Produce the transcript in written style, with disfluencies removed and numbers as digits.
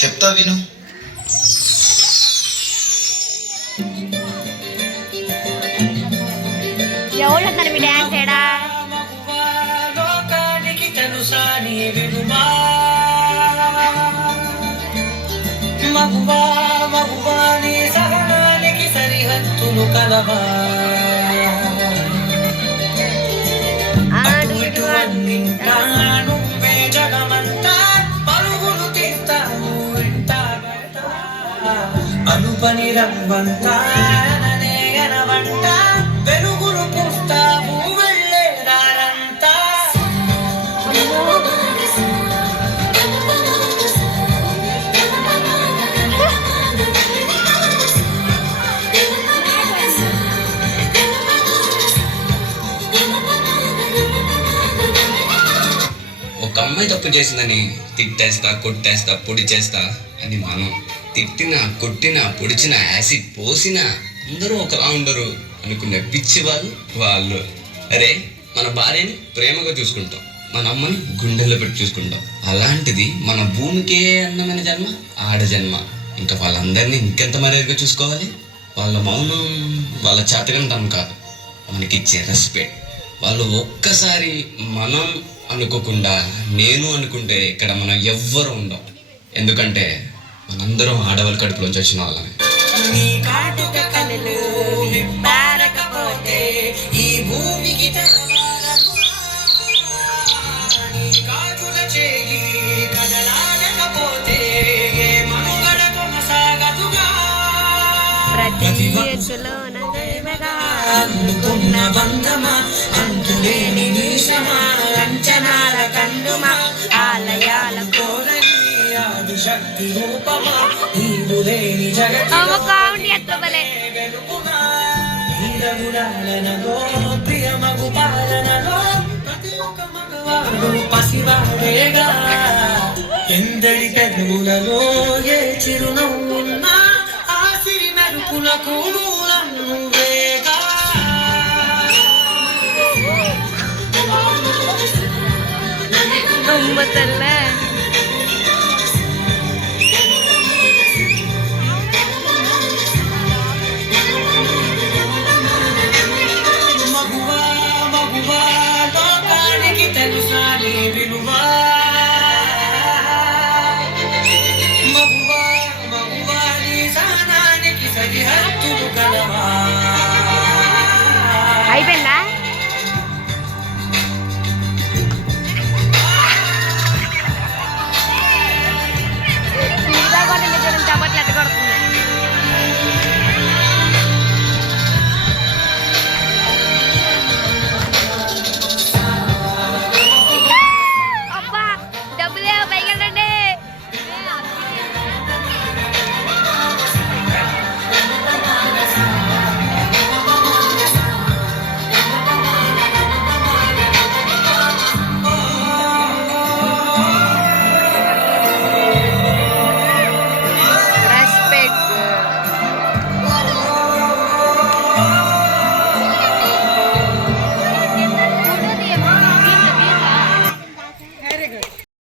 చెప్తా విను. ఎవరు మీ డాన్స్ ఏడా మగువా మగువా నీ సహనానికి సరిహద్దులు కలవా అటు ఇటు అన్నింటా నువ్వే జగమంతా పరుగులు తీస్తావు ఇంట బయట అనుపని రంగంతా ఎనవంట వెలుగులు పూస్తావు వెళ్ళే దారంతా ఒక అమ్మాయి తప్పు చేసిందని తిట్టేస్తా కొట్టేస్తా పొడి చేస్తా అని మనం తిట్టినా కొట్టినా పొడిచినా యాసిడ్ పోసినా అందరూ ఒకలా ఉండరు అనుకునే పిచ్చి వాళ్ళు అరే మన భార్యని ప్రేమగా చూసుకుంటాం, మన అమ్మని గుండెల్లో పెట్టి చూసుకుంటాం. అలాంటిది మన భూమికే అందమైన జన్మ ఆడ జన్మ. ఇంకా వాళ్ళందరినీ ఇంకెంత మర్యాదగా చూసుకోవాలి. వాళ్ళ మౌనం వాళ్ళ చేతకంటం కాదు, మనకిచ్చే రెస్పెక్ట్. వాళ్ళు ఒక్కసారి మనం అనుకోకుండా నేను అనుకుంటే ఇక్కడ మనం ఎవ్వరు ఉండం. ఎందుకంటే మనందరం ఆడవాళ్ళ కడుపులోంచి వచ్చిన వాళ్ళని. ఈ భూమికి కదలాడకపోతే మనుగడ కొనసాగదుగా. ప్రతి అందుకున్న బంధమా అంతులేని నిమిషమా అంచనాల కందుమా ఆలయాల కోరని ఆదిశక్తి రూపమా నీవు లేని జగతిలో వెలుగునా హీరగుడాలనలో ప్రియమగు పాలనలో ప్రతి ఒక్క మగవాడు పసివాడేగా. ఎందరి పెదవులలో ఏ చిరునవ్వున్నా ఆ సిరి మెరుపులకు మూలం నువ్వేగా. అమ్మ తల్లే